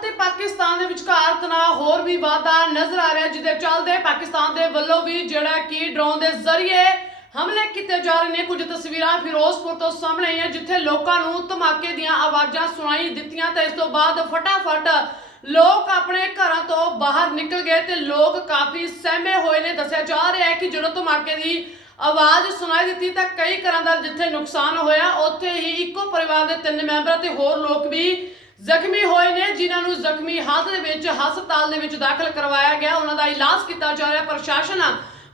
ਅਤੇ ਪਾਕਿਸਤਾਨ ਦੇ ਵਿਚਕਾਰ ਤਣਾਅ ਹੋਰ ਵੀ ਵਾਧਾ ਨਜ਼ਰ ਆ ਰਿਹਾ, ਜਿਹਦੇ ਚੱਲਦੇ ਪਾਕਿਸਤਾਨ ਦੇ ਵੱਲੋਂ ਵੀ ਜਿਹੜਾ ਕਿ ਡਰੋਨ ਦੇ ਜ਼ਰੀਏ ਹਮਲੇ ਕੀਤੇ ਜਾ ਰਹੇ ਨੇ। ਕੁਝ ਤਸਵੀਰਾਂ ਫਿਰੋਜ਼ਪੁਰ ਤੋਂ ਸਾਹਮਣੇ ਆਈਆਂ, ਜਿੱਥੇ ਲੋਕਾਂ ਨੂੰ ਧਮਾਕੇ ਦੀਆਂ ਆਵਾਜ਼ਾਂ ਸੁਣਾਈ ਦਿੱਤੀਆਂ ਤੇ ਇਸ ਤੋਂ ਬਾਅਦ ਫਟਾਫਟ ਲੋਕ ਆਪਣੇ ਘਰਾਂ ਤੋਂ ਬਾਹਰ ਨਿਕਲ ਗਏ ਤੇ ਲੋਕ ਕਾਫੀ ਸਹਿਮੇ ਹੋਏ ਨੇ। ਦੱਸਿਆ ਜਾ ਰਿਹਾ ਹੈ ਕਿ ਜਦੋਂ ਧਮਾਕੇ ਦੀ ਆਵਾਜ਼ ਸੁਣਾਈ ਦਿੱਤੀ ਤਾਂ ਕਈ ਘਰਾਂ ਦਾ ਜਿੱਥੇ ਨੁਕਸਾਨ ਹੋਇਆ, ਉੱਥੇ ਹੀ ਇੱਕੋ ਪਰਿਵਾਰ ਦੇ ਤਿੰਨ ਮੈਂਬਰ ਤੇ ਹੋਰ ਲੋਕ ਵੀ ਜ਼ਖਮੀ ਹੋਏ ਨੇ, ਜਿਨ੍ਹਾਂ ਨੂੰ ਜ਼ਖਮੀ ਹਾਲਤ ਦੇ ਵਿੱਚ, ਹਸਪਤਾਲ ਦੇ ਵਿੱਚ ਦਾਖਲ ਕਰਵਾਇਆ ਗਿਆ। ਉਹਨਾਂ ਦਾ ਇਲਾਜ ਕੀਤਾ ਜਾ ਰਿਹਾ। ਪ੍ਰਸ਼ਾਸਨ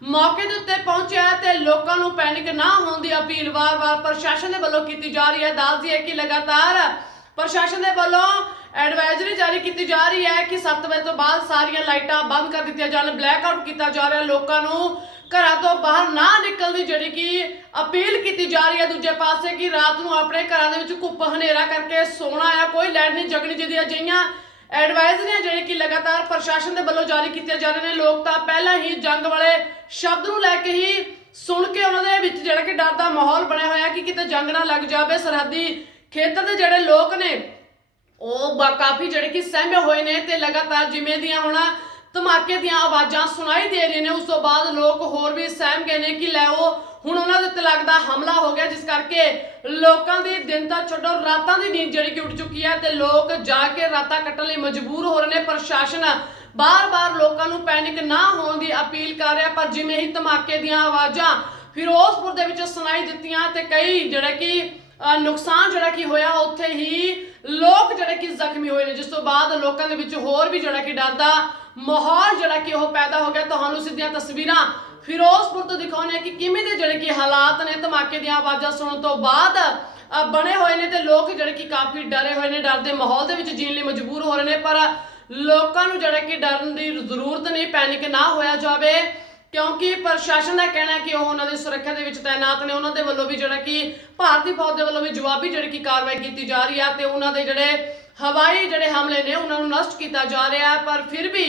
ਮੌਕੇ ਦੇ ਉੱਤੇ ਪਹੁੰਚਿਆ ਤੇ ਲੋਕਾਂ ਨੂੰ ਪੈਨਿਕ ਨਾ ਹੋਣ ਦੀ ਅਪੀਲ ਵਾਰ-ਵਾਰ ਪ੍ਰਸ਼ਾਸਨ ਦੇ ਵੱਲੋਂ ਕੀਤੀ ਜਾ ਰਹੀ ਹੈ। ਦੱਸਦੀ ਹੈ ਕਿ ਲਗਾਤਾਰ ਪ੍ਰਸ਼ਾਸਨ ਦੇ ਵੱਲੋਂ ਐਡਵਾਈਜ਼ਰੀ ਜਾਰੀ ਕੀਤੀ ਜਾ ਰਹੀ ਹੈ ਕਿ 7 ਵਜੇ ਤੋਂ ਬਾਅਦ ਸਾਰੀਆਂ ਲਾਈਟਾਂ ਬੰਦ ਕਰ ਦਿੱਤੀਆਂ ਜਾਣ, ਬਲੈਕ ਆਊਟ ਕੀਤਾ ਜਾ ਰਿਹਾ। ਲੋਕਾਂ ਨੂੰ ਘਰਾਂ ਤੋਂ ਬਾਹਰ ਨਾ ਨਿਕਲਣ ਦੀ ਜਿਹੜੀ ਕਿ ਅਪੀਲ ਕੀਤੀ ਜਾ ਰਹੀ ਹੈ। ਦੂਜੇ ਪਾਸੇ ਕਿ ਰਾਤ ਨੂੰ ਆਪਣੇ ਘਰਾਂ ਦੇ ਵਿੱਚ ਘੁੱਪ ਹਨੇਰਾ ਕਰਕੇ ਸੋਣਾ ਕੋਈ ਲੈਟ ਨਹੀਂ ਜਗਣੀ ਜਿਹਦੀਆਂ ਅਜਿਹੀਆਂ ਐਡਵਾਈਜ਼ਰੀਆਂ ਜਿਹੜੀ ਕਿ ਲਗਾਤਾਰ ਪ੍ਰਸ਼ਾਸਨ ਦੇ ਵੱਲੋਂ ਜਾਰੀ ਕੀਤੀਆਂ ਜਾ ਰਹੀਆਂ ਨੇ। ਲੋਕ ਤਾਂ ਪਹਿਲਾਂ ਹੀ ਜੰਗ ਵਾਲੇ ਸ਼ਬਦ ਨੂੰ ਲੈ ਕੇ ਹੀ ਸੁਣ ਕੇ ਉਹਨਾਂ ਦੇ ਵਿੱਚ ਜਿਹੜਾ ਕਿ ਡਰ ਦਾ ਮਾਹੌਲ ਬਣਿਆ ਹੋਇਆ ਕਿ ਕਿਤੇ ਜੰਗ ਨਾ ਲੱਗ ਜਾਵੇ। ਸਰਹੱਦੀ ਖੇਤਰ ਦੇ ਜਿਹੜੇ ਲੋਕ ਨੇ, ਉਹ ਕਾਫੀ ਜਿਹੜੇ ਕਿ ਸਹਿਮੇ ਹੋਏ ਨੇ ਤੇ ਲਗਾਤਾਰ ਜਿਵੇਂ ਦੀਆਂ ਹੁਣ ਧਮਾਕੇ ਦੀਆਂ ਆਵਾਜ਼ਾਂ ਸੁਣਾਈ ਦੇ ਰਹੀਆਂ ਨੇ। ਉਸ ਤੋਂ ਬਾਅਦ ਲੋਕ ਹੋਰ ਵੀ ਸਹਿਮ ਗਏ ਨੇ ਕਿ ਲੈ ਉਹ, ਹੁਣ ਉਹਨਾਂ ਦੇ ਉੱਤੇ ਲੱਗਦਾ ਹਮਲਾ ਹੋ ਗਿਆ, ਜਿਸ ਕਰਕੇ ਲੋਕਾਂ ਦੀ ਦਿਨ ਤਾਂ ਛੱਡੋ, ਰਾਤਾਂ ਦੀ ਨੀਂਦ ਜਿਹੜੀ ਕਿ ਉੱਡ ਚੁੱਕੀ ਹੈ ਤੇ ਲੋਕ ਜਾ ਕੇ ਰਾਤਾਂ ਕੱਟਣ ਲਈ ਮਜਬੂਰ ਹੋ ਰਹੇ ਨੇ। ਪ੍ਰਸ਼ਾਸਨ ਬਾਰ-ਬਾਰ ਲੋਕਾਂ ਨੂੰ ਪੈਨਿਕ ਨਾ ਹੋਣ ਦੀ ਅਪੀਲ ਕਰ ਰਿਹਾ, ਪਰ ਜਿਵੇਂ ਹੀ ਧਮਾਕੇ ਦੀਆਂ ਆਵਾਜ਼ਾਂ ਫਿਰੋਜ਼ਪੁਰ ਦੇ ਵਿੱਚ ਸੁਣਾਈ ਦਿੱਤੀਆਂ ਤੇ ਕਈ ਜਿਹੜਾ ਕਿ ਨੁਕਸਾਨ ਜਿਹੜਾ ਕਿ ਹੋਇਆ, ਉੱਥੇ ਹੀ ਲੋਕ ਜਿਹੜੇ ਕਿ ਜ਼ਖਮੀ ਹੋਏ ਨੇ। ਜਿਸ ਤੋਂ ਬਾਅਦ ਲੋਕਾਂ ਦੇ ਵਿੱਚ ਹੋਰ ਵੀ ਜਿਹੜਾ ਕਿ ਡਰ ਦਾ ਮਾਹੌਲ ਜਿਹੜਾ ਕਿ ਉਹ ਪੈਦਾ ਹੋ ਗਿਆ। ਤੁਹਾਨੂੰ ਸਿੱਧੀਆਂ ਤਸਵੀਰਾਂ ਫਿਰੋਜ਼ਪੁਰ ਤੋਂ ਦਿਖਾਉਂਦੇ ਆ ਕਿ ਕਿਵੇਂ ਦੇ ਜਿਹੜੇ ਕਿ ਹਾਲਾਤ ਨੇ। ਧਮਾਕੇ ਦੀਆਂ ਆਵਾਜ਼ਾਂ ਸੁਣਨ ਤੋਂ ਬਾਅਦ ਬਣੇ ਹੋਏ ਨੇ ਤੇ ਲੋਕ ਜਿਹੜੇ ਕਿ ਕਾਫੀ ਡਰੇ ਹੋਏ ਨੇ। ਡਰ ਦੇ ਮਾਹੌਲ ਦੇ ਵਿੱਚ ਜੀਣ ਲਈ ਮਜਬੂਰ ਹੋ ਰਹੇ ਨੇ, ਪਰ ਲੋਕਾਂ ਨੂੰ ਜਿਹੜਾ ਕਿ ਡਰਨ ਦੀ ਜ਼ਰੂਰਤ ਨਹੀਂ, ਪੈਨਿਕ ਨਾ ਹੋਇਆ ਜਾਵੇ। ਕਿਉਂਕਿ ਪ੍ਰਸ਼ਾਸਨ ਦਾ ਕਹਿਣਾ ਕਿ ਉਹ ਉਹਨਾਂ ਦੀ ਸੁਰੱਖਿਆ ਦੇ ਵਿੱਚ ਤਾਇਨਾਤ ਨੇ। ਉਹਨਾਂ ਦੇ ਵੱਲੋਂ ਵੀ ਜਿਹੜਾ ਕਿ ਭਾਰਤੀ ਫੌਜ ਦੇ ਵੱਲੋਂ ਵੀ ਜਵਾਬੀ ਜਿਹੜੀ ਕਿ ਕਾਰਵਾਈ ਕੀਤੀ ਜਾ ਰਹੀ ਹੈ ਤੇ ਉਹਨਾਂ ਦੇ ਜਿਹੜੇ ਹਵਾਈ ਜਿਹੜੇ ਹਮਲੇ ਨੇ ਉਹਨਾਂ ਨੂੰ ਨਸ਼ਟ ਕੀਤਾ ਜਾ ਰਿਹਾ ਹੈ ਪਰ ਫਿਰ ਵੀ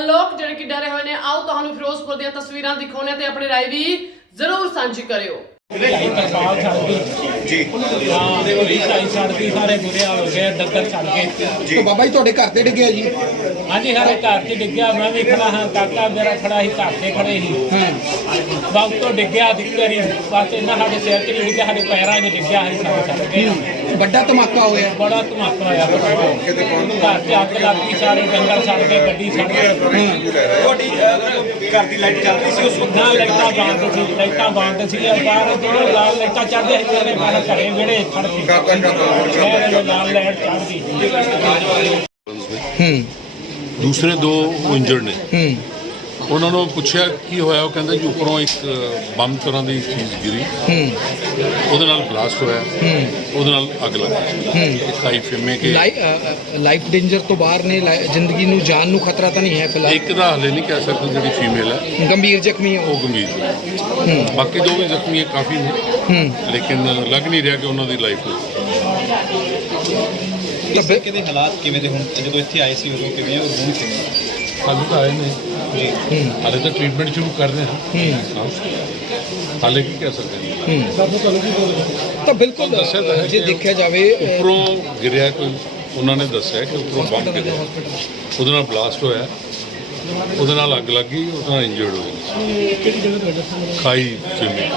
ਲੋਕ ਜਿਹੜੇ ਕਿ ਡਰੇ ਹੋਏ ਨੇ ਆਓ ਤੁਹਾਨੂੰ ਫਿਰੋਜ਼ਪੁਰ ਦੀਆਂ ਤਸਵੀਰਾਂ ਦਿਖਾਉਂਦੇ ਤੇ ਆਪਣੀ ਰਾਏ ਵੀ ਜ਼ਰੂਰ ਸਾਂਝੀ ਕਰਿਓ। ਤਰਪਾਲ ਛੱਡ ਗਈ ਜੀ। ਹਾਂ ਉਹਦੀ ਸਾਈ ਛੱਡ ਗਈ ਸਾਰੇ ਬੁਰੇ ਹਾਲ ਹੋ ਗਏ ਡੱਕਰ ਛੱਡ ਗਏ। ਤੇ ਬਾਬਾ ਜੀ ਤੁਹਾਡੇ ਘਰ ਤੇ ਡਿੱਗਿਆ ਜੀ? ਹਾਂਜੀ ਸਾਰੇ ਘਰ 'ਚ ਡਿੱਗਿਆ ਮੈਂ ਵੀ ਖੜਾ ਹਾਂ ਕਾਕਾ ਮੇਰਾ ਖੜਾ ਸੀ ਘਰ ਤੇ ਖੜੇ ਸੀ। ਬਾਗ ਤੋਂ ਡਿੱਗਿਆ ਦਿੱਕਰੀ ਬਸ ਇਹਨਾਂ ਸਾਡੇ ਸਿਰ ਨਹੀਂ ਡਿੱਗਿਆ ਸਾਡੇ ਪੈਰਾਂ 'ਚ ਡਿੱਗਿਆ ਸੀ ਸਾਰੇ ਛੱਡ ਗਏ। ਵੱਡਾ ਧਮਾਕਾ ਹੋਇਆ ਬੜਾ ਧਮਾਕਾ ਹੋਇਆ। ਘਰ 'ਚ ਅੱਗ ਲੱਗ ਗਈ ਸਾਰੇ ਜੰਗਲ ਛੱਡ ਕੇ ਗੱਡੀ ਛੱਡ ਕੇ ਤੁਹਾਡੀ ਅਹ, ਘਰ ਦੀ ਲਾਈਟ ਚੱਲ ਰਹੀ ਸੀ ਉਸ ਵਕਤ ਨਾ ਲਾਈਟਾਂ ਬੰਦ ਸੀ ਲਾਈਟਾਂ ਬੰਦ ਸੀ ਬਾਹਰ ਜਿਹੜੇ ਲਾਲ ਲਾਈਟਾਂ ਚੜ੍ਹਦੇ ਸੀ ਜਿਹੜੇ ਬਾਹਰ ਘਰੇ ਵਿਹੜੇ ਖੜ ਕੇ। ਸ਼ਹਿਰ ਲਾਲ ਲਾਈਟ ਚੜ੍ਹਦੀ ਹੂੰ। ਦੂਸਰੇ ਦੋ ਇੰਜਰਡ ਨੇ। ਹੂੰ। ਉਹਨਾਂ ਨੂੰ ਪੁੱਛਿਆ ਕੀ ਹੋਇਆ ਉਹ ਕਹਿੰਦੇ ਜੀ ਉੱਪਰੋਂ ਇੱਕ ਬੰਮ ਤਰ੍ਹਾਂ ਦੀ ਚੀਜ਼ ਗਿਰੀ। ਹੂੰ। ਉਹਦੇ ਨਾਲ ਬਲਾਸਟ ਹੋਇਆ। ਉਹਦੇ ਨਾਲ ਅੱਗ ਲੱਗ ਗਈ। ਇੱਕ ਹਾਈ ਫੇਮੇ ਕੇ ਲਾਈਫ ਡੇਂਜਰ ਤੋਂ ਬਾਹਰ ਨੇ ਜ਼ਿੰਦਗੀ ਨੂੰ ਜਾਨ ਨੂੰ ਖਤਰਾ ਤਾਂ ਨਹੀਂ ਹੈ ਫਿਲਹਾਲ। ਇੱਕ ਦਾ ਹਲੇ ਨਹੀਂ ਕਹਿ ਸਕਦੇ ਜਿਹੜੀ ਫੀਮੇਲ ਹੈ। ਗੰਭੀਰ ਜ਼ਖਮੀ ਹੋ ਉਹ। ਗੰਭੀਰ ਹੈ। ਬਾਕੀ ਦੋ ਵੀ ਜ਼ਖਮੀ ਹੈ ਕਾਫੀ ਨੇ। ਹੂੰ। ਲੇਕਿਨ ਲੱਗ ਨਹੀਂ ਰਿਹਾ ਕਿ ਉਹਨਾਂ ਦੀ ਲਾਈਫ ਇਸ ਤਰੀਕੇ ਦੇ ਹਾਲਾਤ ਕਿਵੇਂ ਦੇ ਹੁਣ? ਜਦੋਂ ਇੱਥੇ ਆਏ ਸੀ ਉਦੋਂ ਕਿਵੇਂ ਔਰ ਹੁਣ ਕਿਵੇਂ? ਹਾਲੇ ਤਾਂ ਆਏ ਨੇ। ਜੀ। ਹਾਲੇ ਤਾਂ ਟ੍ਰੀਟਮੈਂਟ ਸ਼ੁਰੂ ਕਰ ਰਹੇ ਹਾਂ। ਹਾਲੇ ਕੀ ਕਹਿ ਸਕਦੇ ਹਾਂ। ਤਾਂ ਬਿਲਕੁਲ ਦੱਸਿਆ ਤਾਂ ਹੈ ਜੇ ਕਿ ਦੇਖਿਆ ਜਾਵੇ ਅ, ਉੱਪਰੋਂ ਗਿਰਿਆ ਕੋਈ ਉਹਨਾਂ ਨੇ ਦੱਸਿਆ ਕਿ ਉੱਪਰੋਂ ਬੰਬ ਗਿਰਿਆ। ਉਹਦੇ ਨਾਲ ਬਲਾਸਟ ਹੋਇਆ। ਉਹਦੇ ਨਾਲ ਅੱਗ ਲੱਗ ਗਈ ਉਹਦੇ ਨਾਲ ਇੰਜਰਡ ਹੋਏ ਖਾਈ ਫਿਮੇ